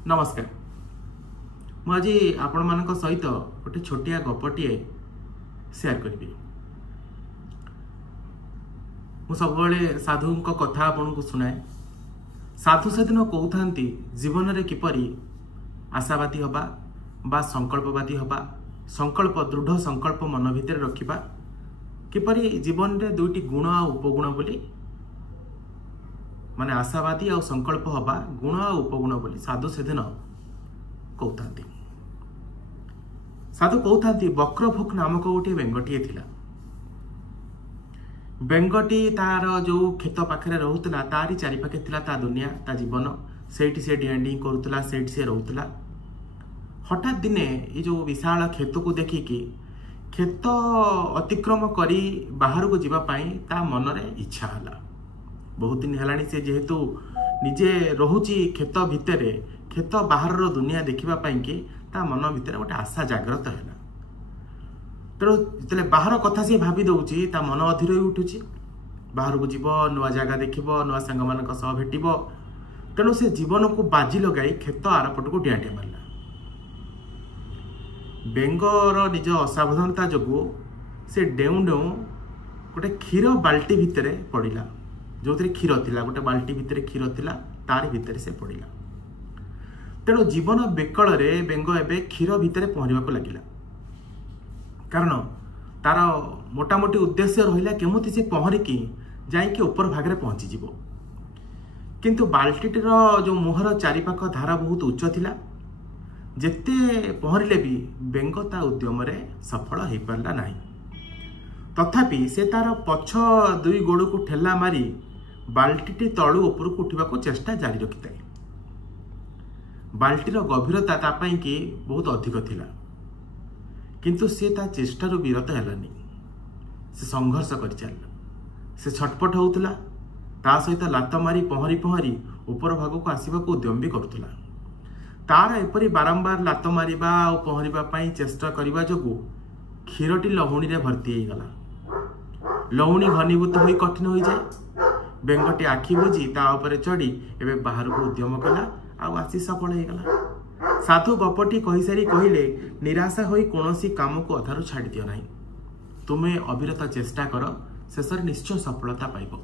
नमस्कार। मुझे आपण मान सहित गोटे छोटिया गपटे सेयार करी। मु सब साधु कथा आपन को सुनाए। साधु से दिन कहते जीवन में किपरि आशावादी हवा बा संकल्पवादी हवा, संकल्प दृढ़ संकल्प मन भितर रखिबा, किपरि जीवन में दुईटी गुण आ उपगुण बोली माने आशावादी और संकल्प हवा गुण और उपगुण बोली साधु से दिन कहते। साधु कहते वक्रभुक नामक गोटे बेंगटीए थिला। बेंगटी तार जो खेत पाखे रोला तारी चारिपाखे थिला ता दुनिया ता जीवन सेठी से डियांडी करूला सेठी से रोला। हठात दिने ये जो विशाल खेत को देखिकी खेत अतिक्रम करी बाहर को जीवा पाई ता मन रे इच्छा हला। बहुत दिन हेलानी से जेहेतु निजे रोची खेत भितर खेत बाहर दुनिया देखा कि ता मन भितर गोटे आशा जागृत है। तेणु जो बाहर कथा सी भावी दौची ता मन अधीर हो उठुची, बाहर को जीव नुआ जगह देख नुआ सांग मान भेट। तेणु से जीवन को बाजी लगाई खेत आरपट को डिआटे मारला। बेंगर निज असावधानता जो से डेउ डेउ गोटे क्षीर बाल्टी भितर पड़ा, जो क्षीर थिला गोटे बाल्टी भितर क्षीर थिला तारी भितर से पड़ा। तेणु जीवन बेकल रे बेंग एबे क्षीर भितर पहरिबा को लागिला, कारण तार मोटामोटी उद्देश्य रहिला केमती से पहरिकी जाइके ऊपर भागरे पहुंची जीवो। किंतु बाल्टीटर जो मुहर चारिपाख धारा बहुत उच्च थिला, जेते पहरिले भी बेंग ता उद्यम रे सफल हो पारला नहीं। तथापि से तार पछ दुई गोड़ को ठेला मारी बाल्टी तलू ऊपर को उठा चेष्टा जारी रखी था। बाल्टीर गभीरता तापाई कि बहुत अधिक थिला, किंतु से ता चेष्टार विरत हेलानी। से संघर्ष कर चलला, से छटपट होउतला, ता सहित लात मारी पहरी पहरी ऊपर भाग को आसवा को उद्यम भी करुला। तार एपरी बारंबार लात मारिबा और पहरिबा पई चेष्टा करिबा जोगु क्षीरटी लहुणी रे भर्ती हो गला। लहुणी घनीभूत होई कठिन हो जाए। बेंगटी आखि बुझी ता ऊपर चढ़ी एबे बाहर को उद्यम कला आ आसी सफल हो गला। साधु गपटी कही सारी कहले, निराशा होई कोनोसी काम को अधारू छाड़ी दियो नहीं। तुमे अविरत चेष्टा कर, शेषर निश्चय सफलता पाइबो।